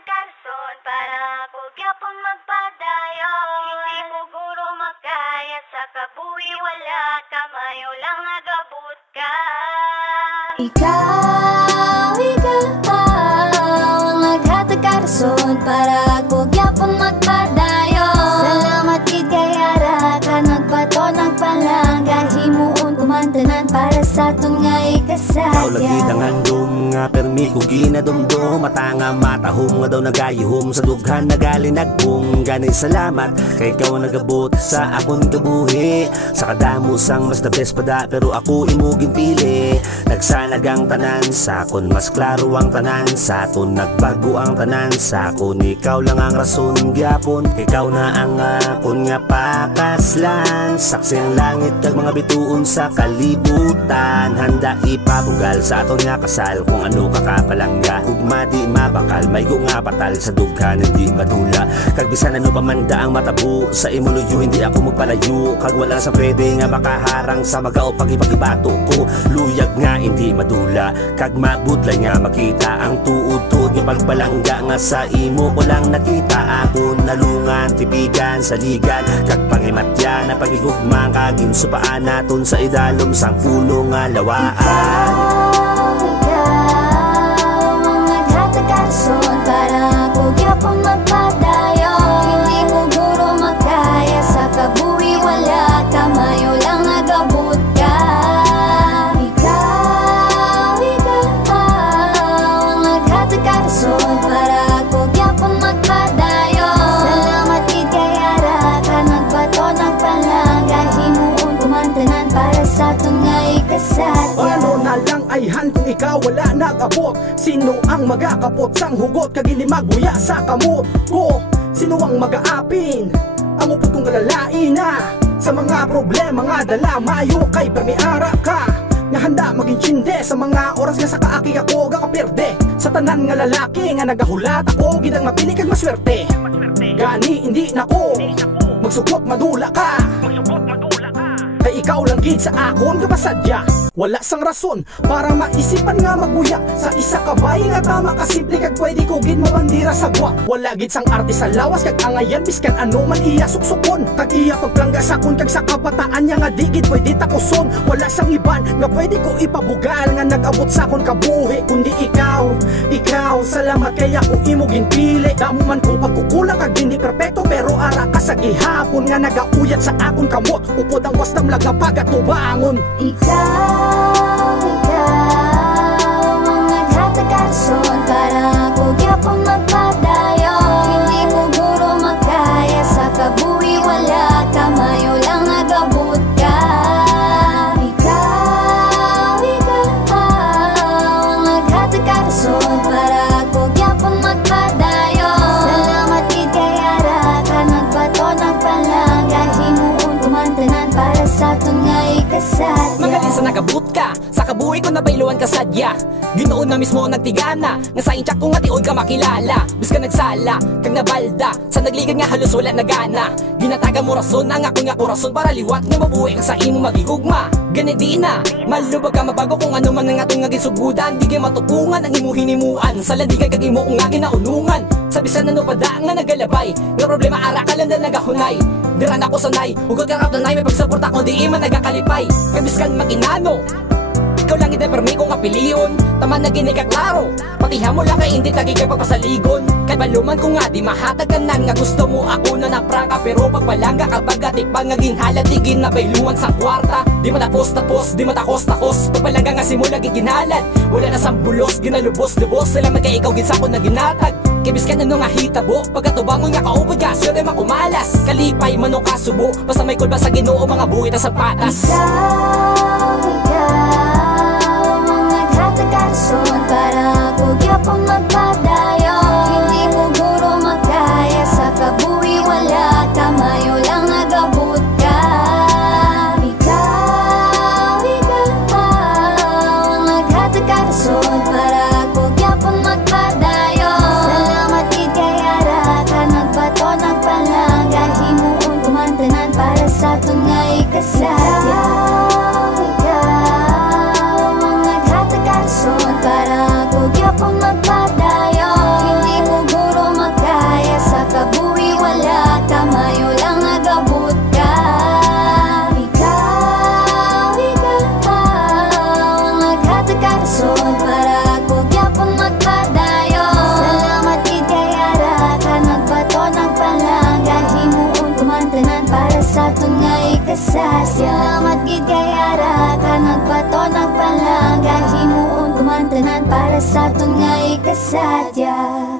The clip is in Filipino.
nagkatakarson para ko gyapon magpadayon. Hindi mo guro makaya sa kabuhi, wala kamayo lang agabot ka. Ikaw ang nagkatakarson para ko gyapon magpadayon. Salamat gid kay ara ka nagbato nagpalangga himuon kumantanan para sa aton nga ikasaya. Ikaw lagi handom nga permi ko ginadumdum matanga matahom nga daw nagayihom sa dughan nagalinagpong ganay salamat kay ikaw nagabot sa akong kabuhi sa kadamusang mas the best pada pero ako imugin pili nagsanagang tanan sa akon mas klaro ang tanan sa aton nagbago ang tanan sa akon ikaw lang ang rason gyapon ikaw na ang akon nga pakaslan saksi ang langit kag mga bituon sa kalibutan handa ipabugal sa aton nga kasal kung ano kakapalangga ugma di mabakal may nga patal sa dughan hindi madula kag bisan ano pamanda ang matabu sa imuluyo hindi ako magpalayo kag wala sa pwede nga makaharang sa magao pagibato ko luyag nga hindi madula kag mabudlay nga makita ang tuod-tuod nga pagpalangga nga sa imo ko lang nakita ako nalungan tipigan sa ligan kag pangimatya na pagigugma kagin supaan naton sa idalom sang pulo nga lawaan. Para ko gyapon magpadayon hindi mo guro makaya sa kabuhi wala kamayo lang agabot ka. Ikaw ang nagkatakarson para ko gyapon magpadayon. Salamat gid kay ara ka nagbato nagpalangga himuon kumantanan para sa aton nga ikasaya. Ano na lang ayhan kung ikaw wala nag-abot. Sino ang magakapot sang hugot kag hindi magbuya sa kamot ko? Sino ang mag-aapin ang upod kong kalalain na sa mga problema nga dala mayo kay permiara ka nga handa maging tsinde sa mga oras nga sa kaaki ako gakaperde sa tanan nga lalaki nga nagahulat ako gidang mapili kag maswerte gani hindi nako magsukot madula ka kay ikaw lang gid sa akon kapasadya wala sang rason para maisipan nga magbuya sa isa ka bay nga tama kasimple kag pwede ko gid mabandira sa buwa wala gid sang arte sa lawas kag angayan biskan ano man iya suksukon kag iya pagplangga sakon kag sa kabataan nya nga di gid pwede takuson wala sang iban nga pwede ko ipabugal nga nag-abot sa akon kabuhi kundi ikaw salamat kay ako imo ginpili damo man ko pagkukulang kag hindi perpekto pero ara ka sa gihapon nga nagauyat sa akon kamot upod ang wastam laga pagatubangon. Ikaw ang nagkatakarson para ko gyapon magpadayon hindi mo guro makaya sa kabuhi wala kamayo lang agabot ka. Ikaw ang nagkatakarson para ko gyapon magpadayon. Salamat gid kay ara ka nagbato nagpalangga himuon kumantanan para sa aton nga ikasaya. Magaling sa nagabot ka sa kabuhi ko na bailuan ka sadya Ginoon na mismo nagtigana nga sa intyak ko nga tiod ka makilala bis ka nagsala kag nabalda sa nagligad nga halos wala na gana ginataga mo rason ang ako nga orason para liwat nga mabuhi ka sa imo magigugma gani di na malubag ka mabago kung ano man nga atong nga gisugudan di kay matukungan ang imo hinimuan sa landigan kag imo kung nga ginaunungan sa bisan ano pada nga nagalabay nga problema ara ka lang na nagahunay dira na ko sanay ugod ka kaptanay may pagsuporta ko di man nagakalipay kabiskan maginano ikaw lang ide-permi kong apiliyon taman na ginikaklaro patihan mo lang kay hindi tagi kay pagpasaligon kay baluman ko nga di mahataganan nga gusto mo ako na naprangka pero pagpalangga kapag atikpang nga ginhala di ginabailuan sa kwarta di matapos di matakos pagpalangga nga simula giginhalad wala na sang bulos ginalubos-lubos salamat kay ikaw ginsako na ginatag kibis ka na nung ahitabo pagkatubangon nga kaupod ka sure makumalas kalipay manok kasubo basta may kulba sa Ginoo mga buhit na sapatas. Nagkatakarson para ko gyapon magpadayon hindi mo guro makaya sa kabuhi wala kamayo lang agabot ka. Ikaw nagkatakarson para ko gyapon magpadayon. Salamat gid kay ara ka nagbato nagpalangga himuon kumantanan para sa aton nga ikasaya. ikasasya. Salamat gid kay ara ka nagbato nagpalangga, himuon kumantanan para sa aton nga ikasadya.